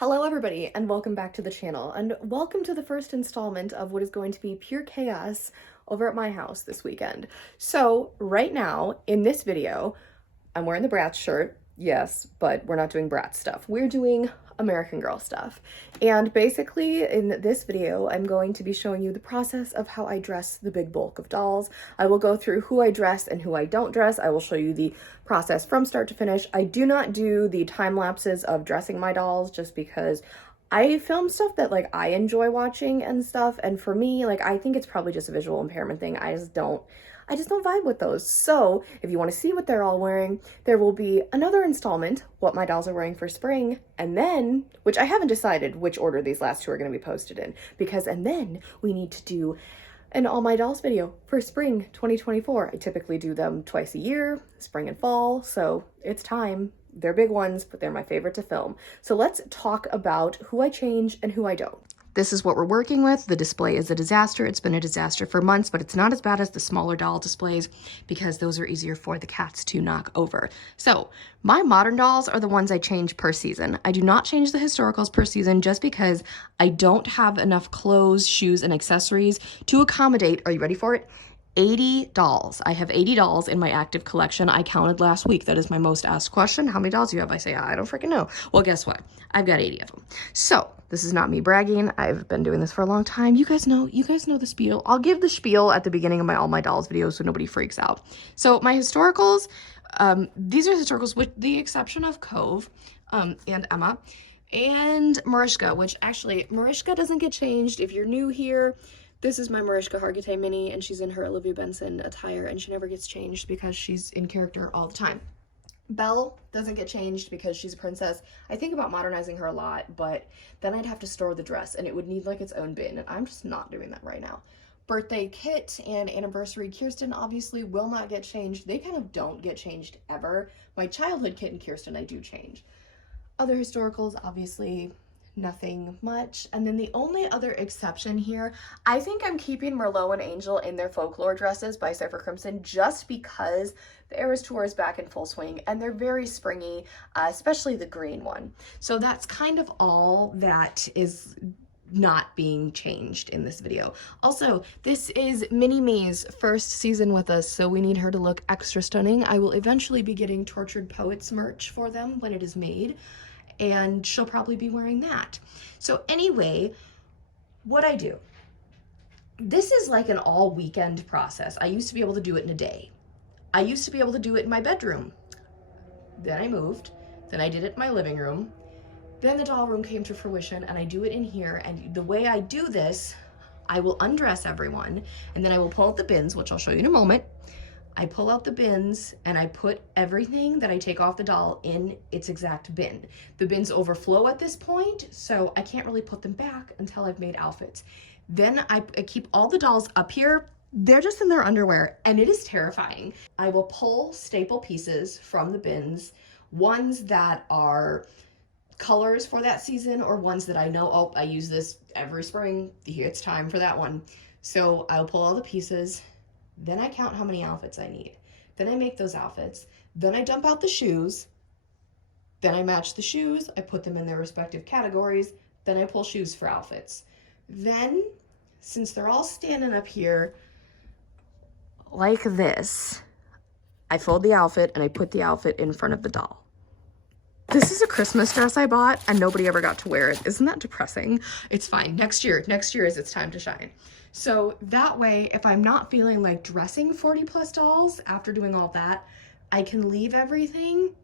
Hello everybody and welcome back to the channel and welcome to the first installment of what is going to be pure chaos over at my house this weekend. So right now in this video, I'm wearing the Bratz shirt, yes, but we're not doing Bratz stuff. We're doing American Girl stuff. And basically in this video, I'm going to be showing you the process of how I dress the big bulk of dolls. I will go through who I dress and who I don't dress. I will show you the process from start to finish. I do not do the time lapses of dressing my dolls just because I film stuff that like I enjoy watching and stuff. And for me, like I think it's probably just a visual impairment thing. I just don't vibe with those. So if you want to see what they're all wearing, there will be another installment, what my dolls are wearing for spring, and then, which I haven't decided which order these last two are going to be posted in, and then we need to do an all my dolls video for spring 2024. I typically do them twice a year, spring and fall, so it's time. They're big ones, but they're my favorite to film. So let's talk about who I change and who I don't. This is what we're working with. The display is a disaster. It's been a disaster for months, but it's not as bad as the smaller doll displays because those are easier for the cats to knock over. So my modern dolls are the ones I change per season. I do not change the historicals per season just because I don't have enough clothes, shoes, and accessories to accommodate, are you ready for it? 80 dolls. I have 80 dolls in my active collection. I counted last week. That is my most asked question. How many dolls do you have? I say, I don't freaking know. Well, guess what? I've got 80 of them. So this is not me bragging. I've been doing this for a long time. You guys know the spiel. I'll give the spiel at the beginning of my All My Dolls videos so nobody freaks out. So my historicals, these are historicals with the exception of Cove and Emma and Mariska, which actually Mariska doesn't get changed. If you're new here, this is my Mariska Hargitay mini, and she's in her Olivia Benson attire, and she never gets changed because she's in character all the time. Belle doesn't get changed because she's a princess. I think about modernizing her a lot, but then I'd have to store the dress, and it would need like its own bin, and I'm just not doing that right now. Birthday Kit and Anniversary Kirsten obviously will not get changed. They kind of don't get changed ever. My childhood Kit and Kirsten I do change. Other historicals, obviously, nothing much. And then the only other exception here, I think I'm keeping Merlot and Angel in their folklore dresses by Cypher Crimson just because the Eras Tour is back in full swing and they're very springy, especially the green one. So that's kind of all that is not being changed in this video. Also, this is Mini Me's first season with us, so we need her to look extra stunning. I will eventually be getting Tortured Poets merch for them when it is made, and she'll probably be wearing that. So anyway, what I do, this is like an all weekend process. I used to be able to do it in a day. I used to be able to do it in my bedroom. Then I moved, then I did it in my living room. Then the doll room came to fruition and I do it in here. And the way I do this, I will undress everyone and then I will pull out the bins, which I'll show you in a moment. I pull out the bins and I put everything that I take off the doll in its exact bin. The bins overflow at this point, so I can't really put them back until I've made outfits. Then I keep all the dolls up here. They're just in their underwear and it is terrifying. I will pull staple pieces from the bins, ones that are colors for that season or ones that I know, oh, I use this every spring, it's time for that one. So I'll pull all the pieces. Then I count how many outfits I need. Then I make those outfits. Then I dump out the shoes. Then I match the shoes. I put them in their respective categories. Then I pull shoes for outfits. Then, since they're all standing up here like this, I fold the outfit and I put the outfit in front of the doll. This is a Christmas dress I bought and nobody ever got to wear it. Isn't that depressing? It's fine. Next year is its time to shine. So that way, if I'm not feeling like dressing 40 plus dolls after doing all that, I can leave everything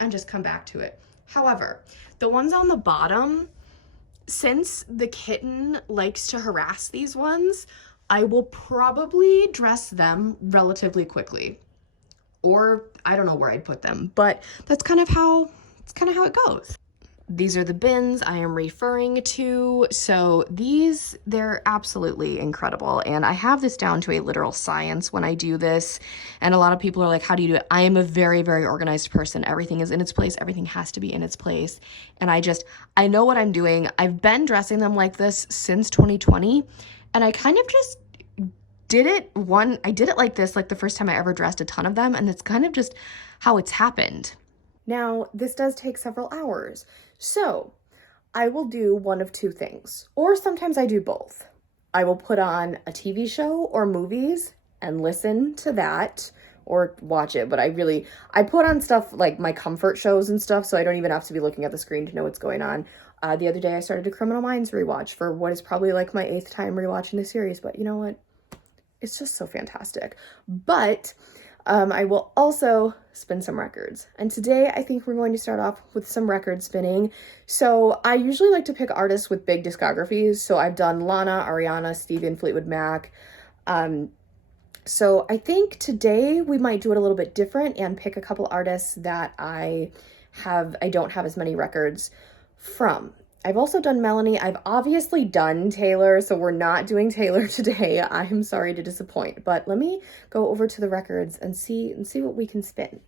and just come back to it. However, the ones on the bottom, since the kitten likes to harass these ones, I will probably dress them relatively quickly. Or I don't know where I'd put them, but that's kind of how it goes. These are the bins I am referring to. So they're absolutely incredible. And I have this down to a literal science when I do this. And a lot of people are like, how do you do it? I am a very, very organized person. Everything is in its place. Everything has to be in its place. And I know what I'm doing. I've been dressing them like this since 2020. And I kind of just did it like this, like the first time I ever dressed a ton of them. And it's kind of just how it's happened. Now, this does take several hours. So I will do one of two things, or sometimes I do both. I will put on a TV show or movies and listen to that or watch it, but I put on stuff like my comfort shows and stuff, so I don't even have to be looking at the screen to know what's going on. The other day I started a Criminal Minds rewatch for what is probably like my 8th time rewatching the series, but you know what? It's just so fantastic. But I will also spin some records. And today I think we're going to start off with some record spinning. So I usually like to pick artists with big discographies. So I've done Lana, Ariana, Steven, Fleetwood Mac. So I think today we might do it a little bit different and pick a couple artists that I don't have as many records from. I've also done Melanie. I've obviously done Taylor, so we're not doing Taylor today. I'm sorry to disappoint, but let me go over to the records and see what we can spin.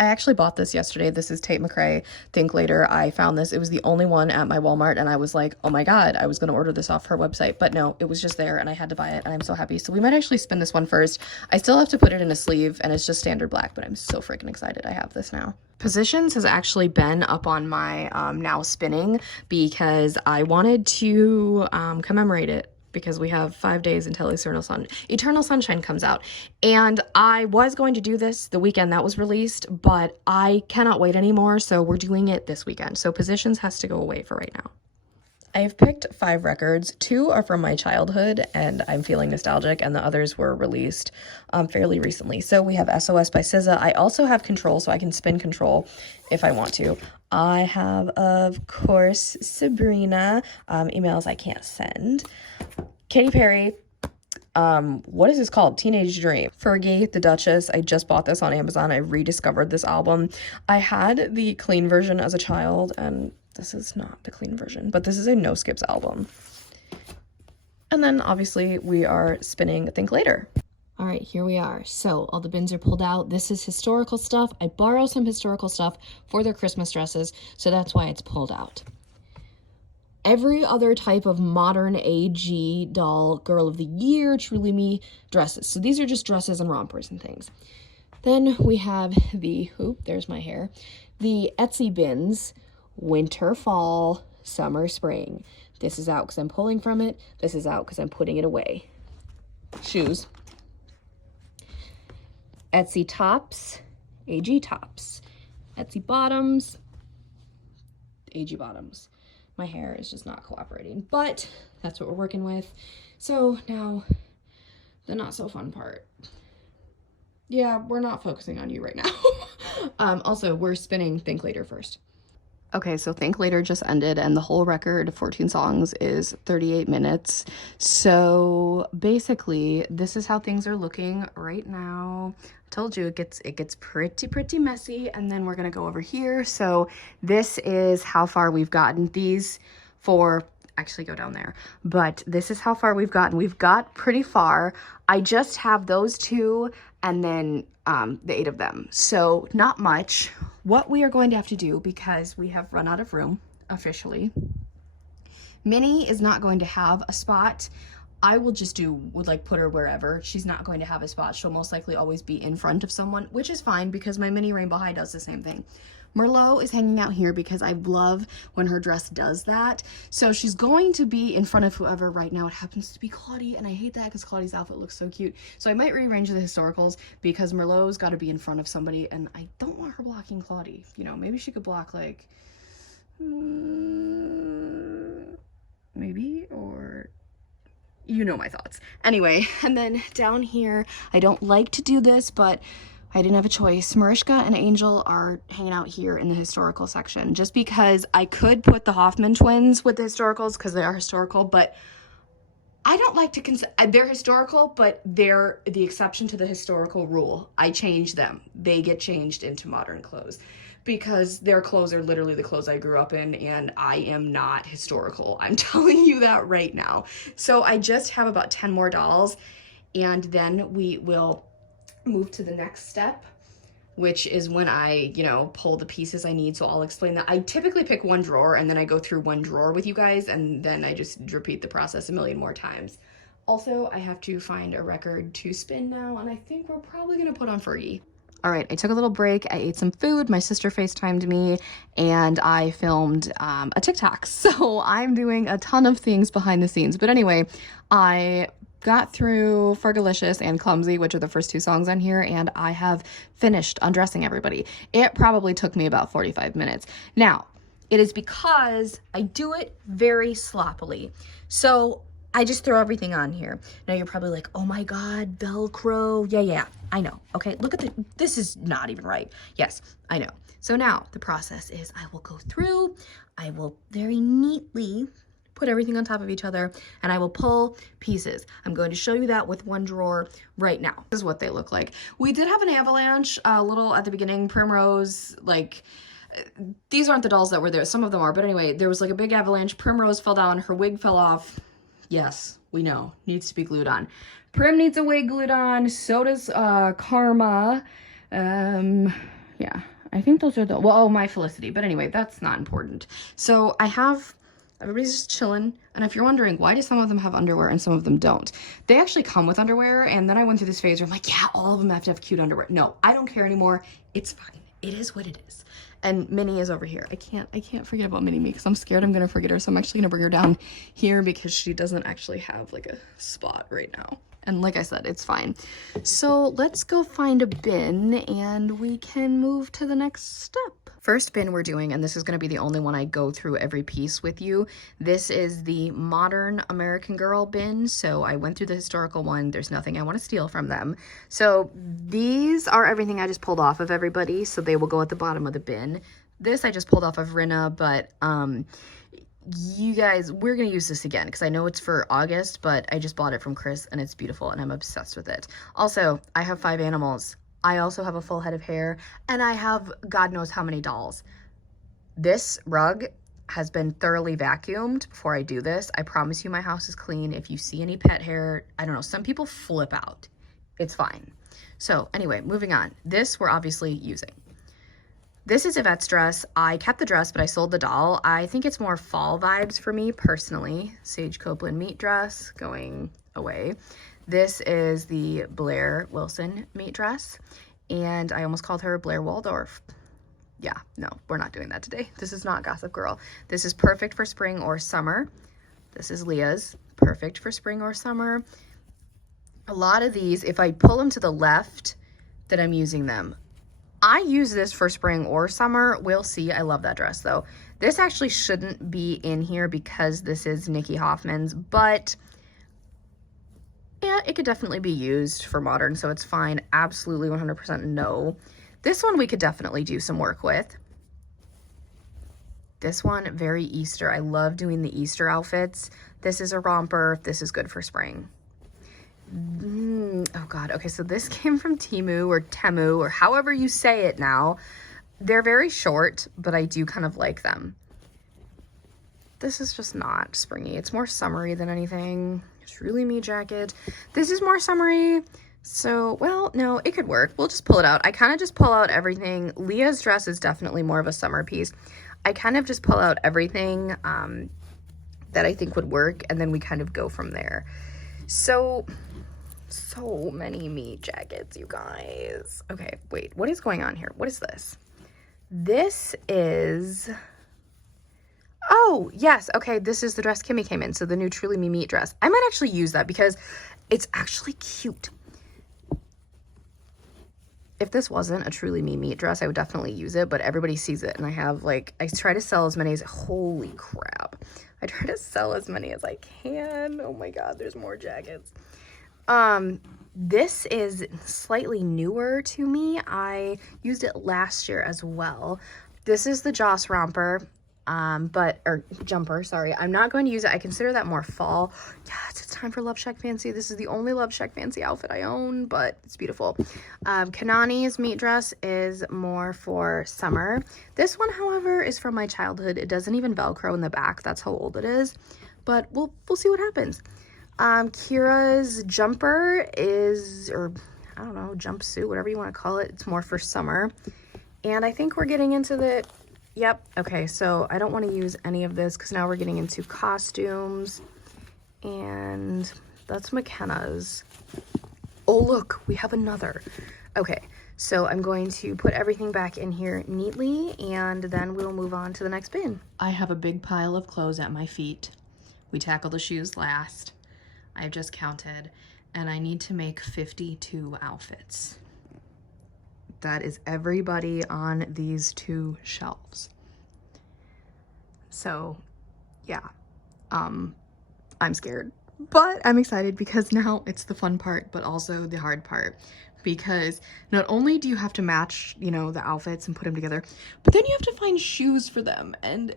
I actually bought this yesterday. This is Tate McRae, Think Later. I found this. It was the only one at my Walmart, and I was like, oh my God, I was going to order this off her website, but no, it was just there, and I had to buy it, and I'm so happy. So we might actually spin this one first. I still have to put it in a sleeve, and it's just standard black, but I'm so freaking excited I have this now. Positions has actually been up on my now spinning because I wanted to commemorate it, because we have 5 days until Eternal Sunshine comes out. And I was going to do this the weekend that was released, but I cannot wait anymore, so we're doing it this weekend. So Positions has to go away for right now. I've picked 5 records. 2 are from my childhood, and I'm feeling nostalgic, and the others were released fairly recently. So we have SOS by SZA. I also have Control, so I can spin Control if I want to. I have, of course, Sabrina, Emails I Can't Send. Katy Perry, what is this called? Teenage Dream. Fergie, The Duchess. I just bought this on Amazon. I rediscovered this album. I had the clean version as a child, and this is not the clean version, but this is a no skips album. And then obviously we are spinning Think Later. All right, here we are. So all the bins are pulled out. This is historical stuff. I borrow some historical stuff for their Christmas dresses, so that's why it's pulled out. Every other type of modern AG doll, girl of the year, truly me dresses. So these are just dresses and rompers and things. Then we have there's my hair, the Etsy bins, winter, fall, summer, spring. This is out because I'm pulling from it. This is out because I'm putting it away. Shoes. Etsy tops, AG tops. Etsy bottoms, AG bottoms. My hair is just not cooperating, but that's what we're working with. So now the not so fun part. Yeah, we're not focusing on you right now. Also, we're spinning Think Later first. Okay, so Think Later just ended, and the whole record, 14 songs, is 38 minutes. So basically, this is how things are looking right now. I told you it gets pretty messy, and then we're gonna go over here. So this is how far we've gotten. These four actually go down there, but this is how far we've gotten. We've got pretty far. I just have those 2 and then the 8 of them, so not much. What we are going to have to do, because we have run out of room officially, Minnie is not going to have a spot. I will just put her wherever. She's not going to have a spot. She'll most likely always be in front of someone, which is fine because my mini Rainbow High does the same thing. Merlot is hanging out here because I love when her dress does that. So she's going to be in front of whoever. Right now it happens to be Claudie, and I hate that because Claudie's outfit looks so cute. So I might rearrange the historicals because Merlot's got to be in front of somebody, and I don't want her blocking Claudie. You know, maybe she could block like, maybe, or you know my thoughts. Anyway, and then down here, I don't like to do this, but I didn't have a choice. Mariska and Angel are hanging out here in the historical section just because I could put the Hoffman twins with the historicals because they are historical, but I don't like to they're historical, but they're the exception to the historical rule. I change them. They get changed into modern clothes because their clothes are literally the clothes I grew up in, and I am not historical. I'm telling you that right now. So I just have about 10 more dolls, and then we will move to the next step, which is when I, pull the pieces I need. So I'll explain that. I typically pick one drawer and then I go through one drawer with you guys, and then I just repeat the process a million more times. Also, I have to find a record to spin now, and I think we're probably gonna put on Fergie. All right, I took a little break. I ate some food. My sister FaceTimed me and I filmed a TikTok. So I'm doing a ton of things behind the scenes. But anyway, I got through Fergalicious and Clumsy, which are the first 2 songs on here, and I have finished undressing everybody. It probably took me about 45 minutes. Now, it is because I do it very sloppily. So I just throw everything on here. Now you're probably like, oh my God, Velcro. Yeah, I know. Okay, look at this is not even right. Yes, I know. So now the process is I will go through, I will very neatly put everything on top of each other, and I will pull pieces. I'm going to show you that with one drawer right now. This is what they look like. We did have an avalanche a little at the beginning, Primrose, like, these aren't the dolls that were there. Some of them are, but anyway, there was like a big avalanche. Primrose fell down, her wig fell off. Yes, we know, needs to be glued on. Prim needs a wig glued on, so does Karma. Yeah, I think those are the, well, oh, my Felicity, but anyway, that's not important. So I have, everybody's just chilling, and if you're wondering, why do some of them have underwear and some of them don't? They actually come with underwear, and then I went through this phase where I'm like, yeah, all of them have to have cute underwear. No, I don't care anymore. It's fine. It is what it is. And Minnie is over here. I can't forget about Minnie Me because I'm scared I'm gonna forget her. So I'm actually gonna bring her down here because she doesn't actually have like a spot right now. And like I said, it's fine. So let's go find a bin and we can move to the next step. First bin we're doing, and this is gonna be the only one I go through every piece with you. This is the Modern American Girl bin. So I went through the historical one. There's nothing I wanna steal from them. So these are everything I just pulled off of everybody. So they will go at the bottom of the bin. This I just pulled off of Rinna, but you guys, we're gonna use this again because I know it's for August, but I just bought it from Chris and it's beautiful and I'm obsessed with it. Also, I have 5 animals. I also have a full head of hair, and I have God knows how many dolls. This rug has been thoroughly vacuumed before I do this. I promise you my house is clean. If you see any pet hair, I don't know, some people flip out. It's fine. So anyway, moving on. This we're obviously using. This is Yvette's dress. I kept the dress, but I sold the doll. I think it's more fall vibes for me personally. Sage Copeland meat dress going away. This is the Blair Wilson meat dress, and I almost called her Blair Waldorf. Yeah, no, we're not doing that today. This is not Gossip Girl. This is perfect for spring or summer. This is Leah's, perfect for spring or summer. A lot of these, if I pull them to the left, that I'm using them. I use this for spring or summer. We'll see. I love that dress though. This actually shouldn't be in here because this is Nikki Hoffman's, but yeah, it could definitely be used for modern, so it's fine. Absolutely 100% no. This one we could definitely do some work with. This one, very Easter. I love doing the Easter outfits. This is a romper. This is good for spring. Oh God. Okay, so this came from Temu or however you say it now. They're very short, but I do kind of like them. This is just not springy. It's more summery than anything. It's really me jacket. This is more summery. So, well, no, it could work. We'll just pull it out. I kind of just pull out everything. Leah's dress is definitely more of a summer piece. I kind of just pull out everything that I think would work, and then we kind of go from there. So many me jackets, you guys. Okay, wait, what is going on here? What is this? This is... Oh, yes. Okay, this is the dress Kimmy came in. So the new Truly Me Meat dress. I might actually use that because it's actually cute. If this wasn't a Truly Me Meat dress, I would definitely use it, but everybody sees it. And I have like, I try to sell as many as, holy crap. I try to sell as many as I can. Oh my God, there's more jackets. This is slightly newer to me. I used it last year as well. This is the Joss romper. Or jumper, sorry. I'm not going to use it. I consider that more fall. Yes, it's time for Love Shack Fancy. This is the only Love Shack Fancy outfit I own, but it's beautiful. Kanani's meat dress is more for summer. This one, however, is from my childhood. It doesn't even Velcro in the back. That's how old it is, but we'll see what happens. Kira's jumper is, or I don't know, jumpsuit, whatever you want to call it. It's more for summer. And I think we're getting into the... Yep. Okay, so I don't want to use any of this because now we're getting into costumes. And that's McKenna's. Oh, look, we have another. Okay, So I'm going to put everything back in here neatly, and then we'll move on to the next bin. I have a big pile of clothes at my feet. We tackle the shoes last. I've just counted, and I need to make 52 outfits. That is everybody on these 2 shelves. So yeah, I'm scared, but I'm excited because now it's the fun part, but also the hard part, because not only do you have to match, you know, the outfits and put them together, but then you have to find shoes for them, and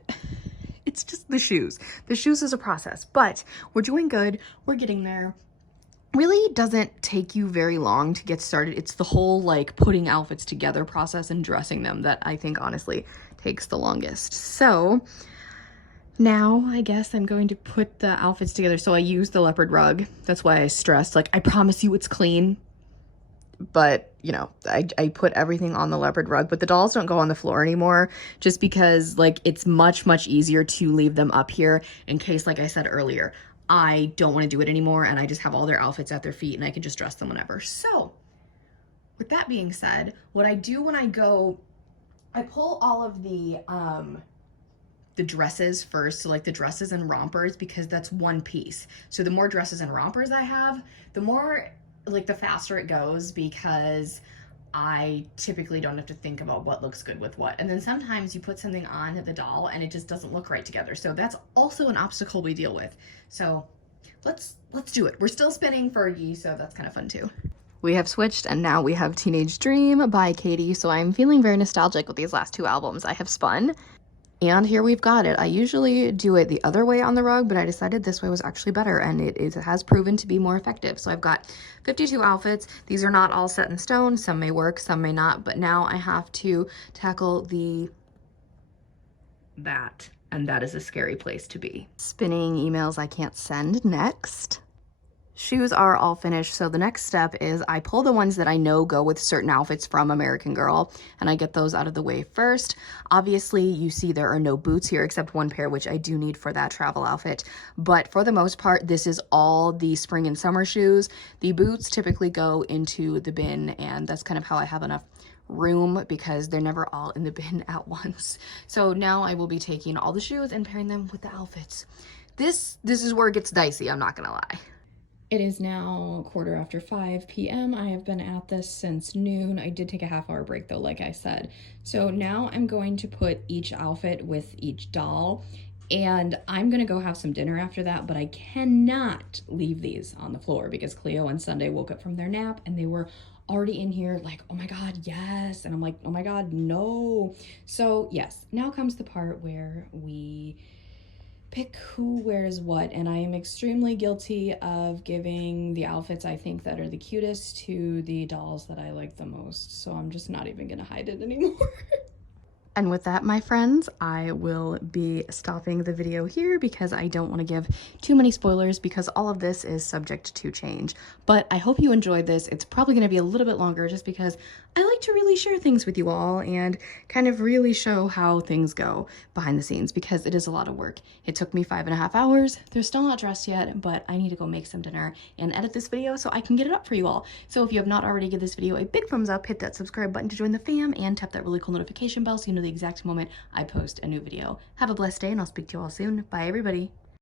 it's just the shoes. The shoes is a process, but we're doing good. We're getting there. Really doesn't take you very long to get started. It's the whole like putting outfits together process and dressing them that I think honestly takes the longest. So now I guess I'm going to put the outfits together. So I use the leopard rug. That's why I stressed, like, I promise you it's clean. But, you know, I put everything on the leopard rug, but the dolls don't go on the floor anymore just because, like, it's much, much easier to leave them up here in case, like I said earlier, I don't want to do it anymore and I just have all their outfits at their feet and I can just dress them whenever. So with that being said, what I do when I go, I pull all of the dresses first, so like the dresses and rompers, because that's one piece. So the more dresses and rompers I have, the more, like, the faster it goes, because I typically don't have to think about what looks good with what. And then sometimes you put something on the doll and it just doesn't look right together. So that's also an obstacle we deal with. So let's do it. We're still spinning Fergie, so that's kind of fun too. We have switched and now we have Teenage Dream by Katie. So I'm feeling very nostalgic with these last 2 albums I have spun. And here we've got it. I usually do it the other way on the rug, but I decided this way was actually better, and it has proven to be more effective. So I've got 52 outfits. These are not all set in stone. Some may work, some may not, but now I have to tackle that, and that is a scary place to be. Spinning emails I can't send next. Shoes are all finished, so the next step is I pull the ones that I know go with certain outfits from American Girl, and I get those out of the way first. Obviously, you see there are no boots here except 1 pair, which I do need for that travel outfit. But for the most part, this is all the spring and summer shoes. The boots typically go into the bin, and that's kind of how I have enough room because they're never all in the bin at once. So now I will be taking all the shoes and pairing them with the outfits. This is where it gets dicey, I'm not gonna lie. It is now 5:15 p.m. I have been at this since noon. I did take a half-hour break though, like I said. So now I'm going to put each outfit with each doll, and I'm gonna go have some dinner after that, but I cannot leave these on the floor because Cleo and Sunday woke up from their nap and they were already in here like, oh my God, yes. And I'm like, oh my God, no. So yes, now comes the part where we pick who wears what, and I am extremely guilty of giving the outfits I think that are the cutest to the dolls that I like the most, so I'm just not even gonna hide it anymore. And with that, my friends, I will be stopping the video here because I don't want to give too many spoilers because all of this is subject to change. But I hope you enjoyed this. It's probably going to be a little bit longer just because I like to really share things with you all and kind of really show how things go behind the scenes because it is a lot of work. It took me 5.5 hours. They're still not dressed yet, but I need to go make some dinner and edit this video so I can get it up for you all. So if you have not already, give this video a big thumbs up, hit that subscribe button to join the fam, and tap that really cool notification bell so you know the exact moment I post a new video. Have a blessed day, and I'll speak to you all soon. Bye, everybody.